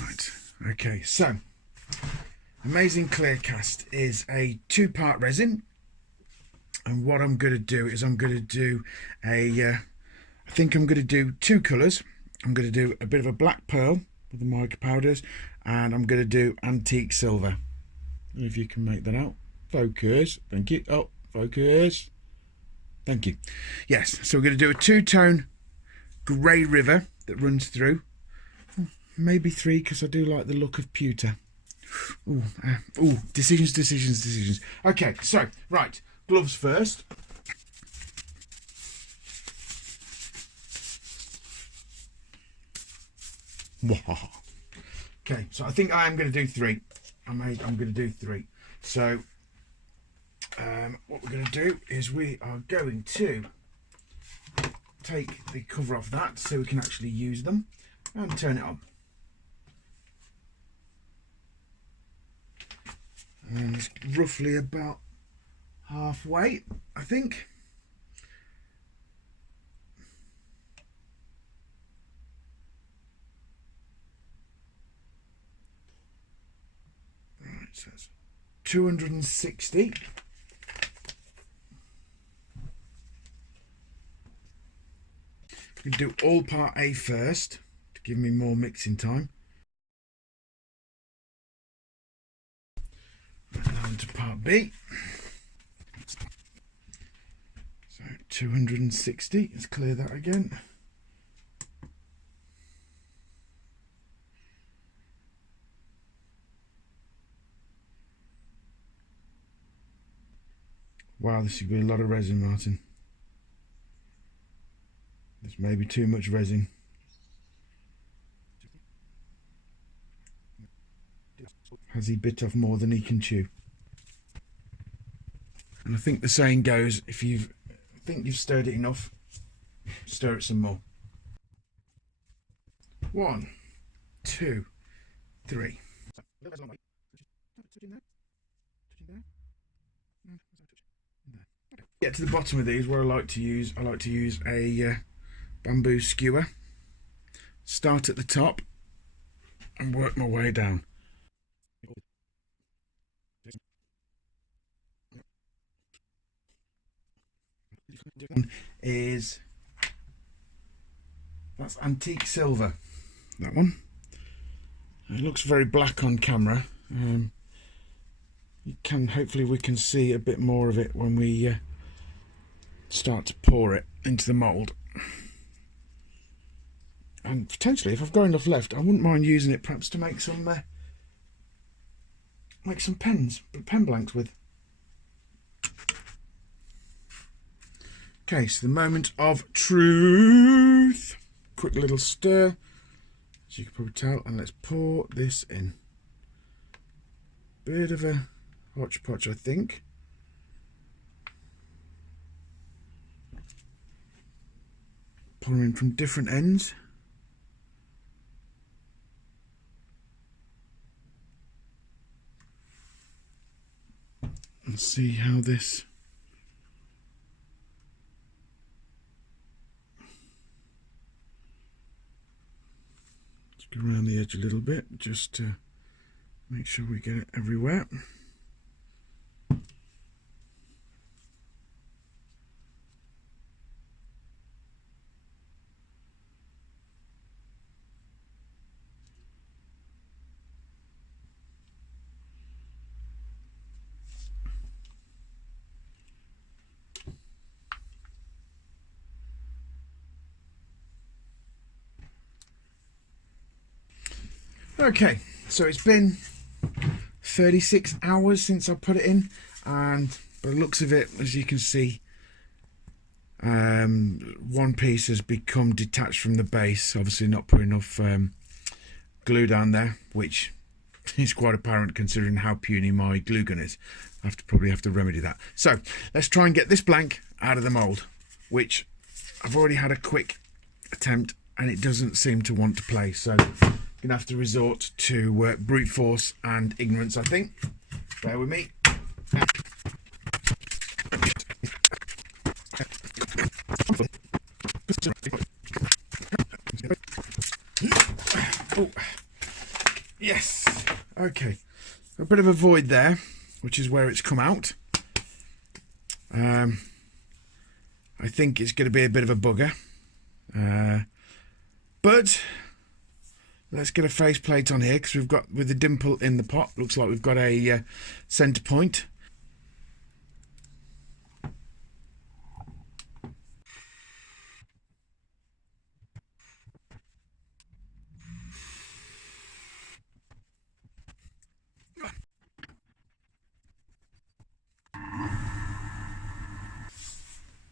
Right, okay, so Amazing Clear Cast is a 2-part resin, and what I'm going to do is I'm going to do I think I'm going to do 2 colours. I'm going to do a bit of a black pearl with the mica powders, and I'm going to do antique silver. If you can make that out. Focus, thank you. Oh, focus, thank you. Yes, so we're going to do a 2-tone grey river that runs through. Maybe 3, because I do like the look of pewter. Ooh, decisions. Okay, so, right, gloves first. Okay, so I think I am going to do 3. I'm going to do 3. So, what we're going to do is we are going to take the cover off that so we can actually use them and turn it on. And it's roughly about halfway, I think. Right, so it's 260. We can do all part A first to give me more mixing time. Down to part B. So 260. Let's clear that again. Wow, this should be a lot of resin, Martin. This may be too much resin. Has he bit off more than he can chew? And I think the saying goes, if you think you've stirred it enough, stir it some more. 1, 2, 3. Get to the bottom of these, where I like to use a bamboo skewer. Start at the top and work my way down. That's antique silver, that one. It looks very black on camera. Hopefully we can see a bit more of it when we start to pour it into the mould. And potentially, if I've got enough left, I wouldn't mind using it perhaps to make some pen blanks with. Okay, so the moment of truth. Quick little stir, as you can probably tell, and let's pour this in. Bit of a hodgepodge, I think. Pouring from different ends. And see how this go around the edge a little bit, just to make sure we get it everywhere. Okay, so it's been 36 hours since I put it in, and by the looks of it, as you can see, one piece has become detached from the base, obviously not put enough glue down there, which is quite apparent considering how puny my glue gun is. I probably have to remedy that. So let's try and get this blank out of the mould, which I've already had a quick attempt and it doesn't seem to want to play, so I'm going to have to resort to brute force and ignorance, I think. Bear with me. Oh, yes. Okay, a bit of a void there, which is where it's come out. I think it's going to be a bit of a bugger, but let's get a faceplate on here, because we've got, with the dimple in the pot, looks like we've got a centre point.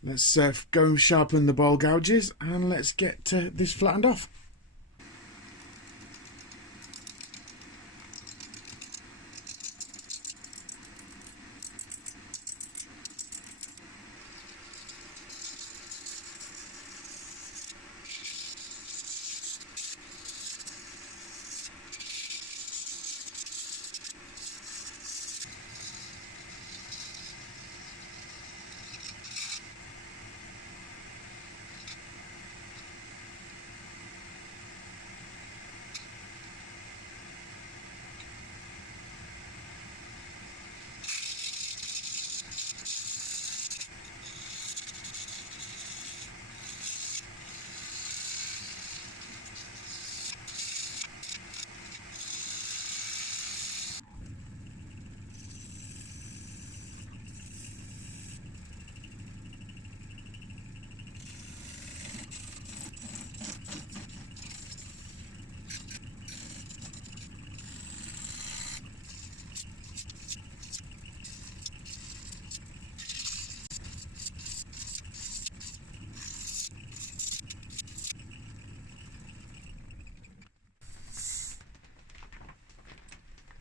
Let's go and sharpen the ball gouges, and let's get this flattened off.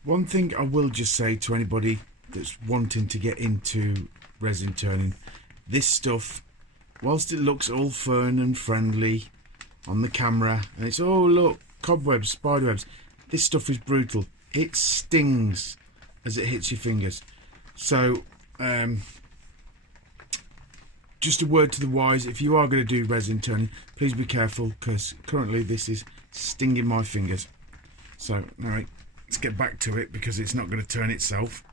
One thing I will just say to anybody that's wanting to get into resin turning, this stuff, whilst it looks all fun and friendly on the camera, and it's, oh look, cobwebs, spiderwebs, this stuff is brutal. It stings as it hits your fingers. So just a word to the wise, if you are going to do resin turning, please be careful, because currently this is stinging my fingers. So alright, let's get back to it, because it's not going to turn itself.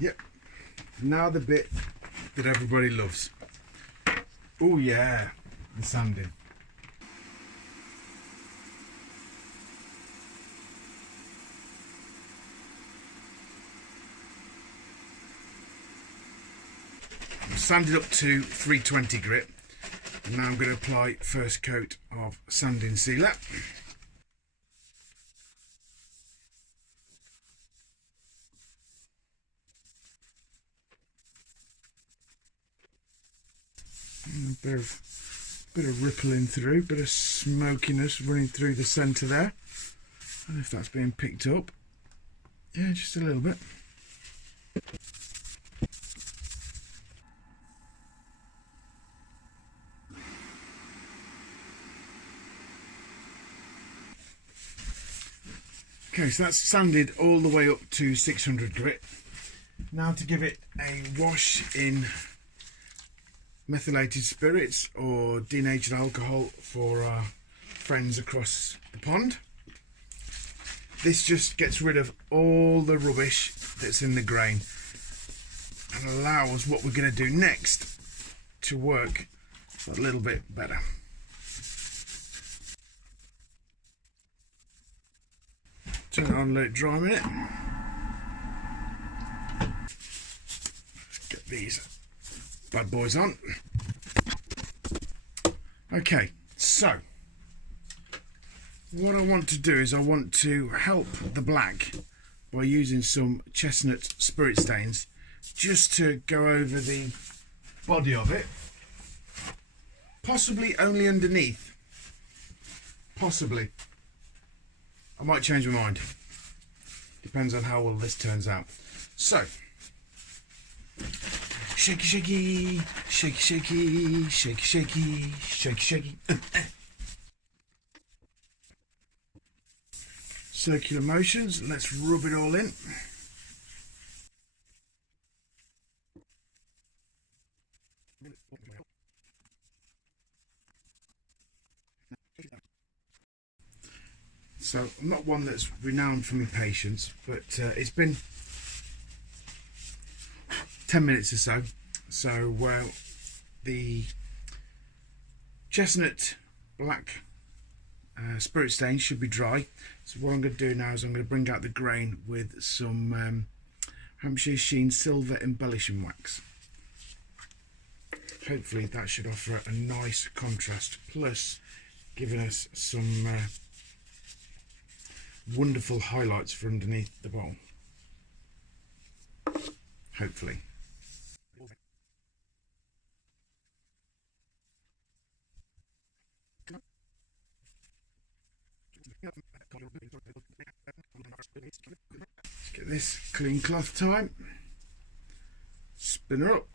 Yep, now the bit that everybody loves. Oh yeah, the sanding. I've sanded up to 320 grit, and now I'm going to apply first coat of sanding sealer. A bit of rippling through, bit of smokiness running through the centre there. I don't know if that's being picked up. Yeah, just a little bit. Okay, so that's sanded all the way up to 600 grit. Now to give it a wash in methylated spirits or denatured alcohol for our friends across the pond. This just gets rid of all the rubbish that's in the grain and allows what we're going to do next to work a little bit better. Turn it on, let it dry a minute. these bad boys on. Okay, so what I want to do is I want to help the black by using some chestnut spirit stains just to go over the body of it, possibly only underneath, possibly. I might change my mind, depends on how well this turns out. So shaky shaky, shaky shaky, shaky shaky, shaky shaky. Circular motions, let's rub it all in. So I'm not one that's renowned for my patience, but it's been 10 minutes or so. So the chestnut black spirit stain should be dry. So what I'm going to do now is I'm going to bring out the grain with some Hampshire Sheen silver embellishing wax. Hopefully that should offer a nice contrast, plus giving us some wonderful highlights for underneath the bowl. Hopefully. Let's get this clean cloth time. Spin her up.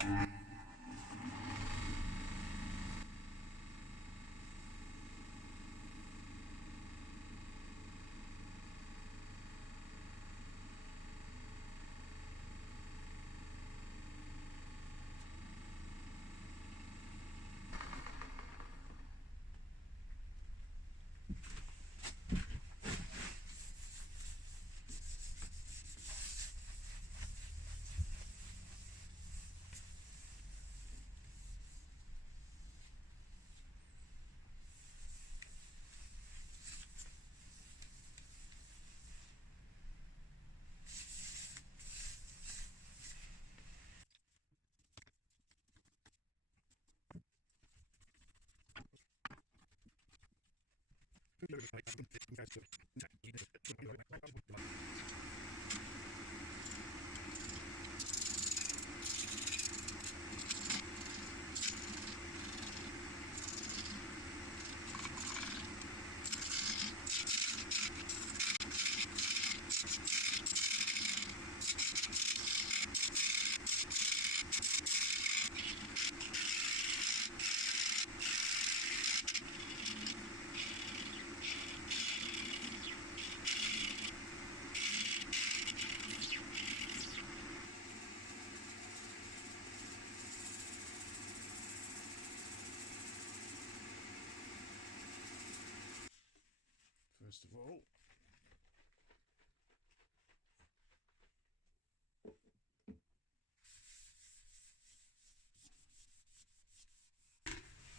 First of all,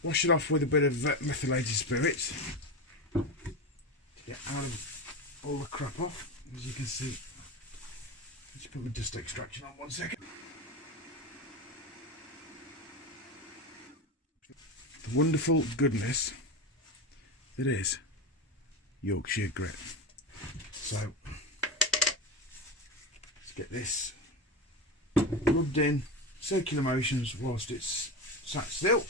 wash it off with a bit of methylated spirits to get out of all the crap off. As you can see, let's put my dust extraction on 1 second. The wonderful goodness that is Yorkshire grit. So let's get this rubbed in, circular motions whilst it's sat still.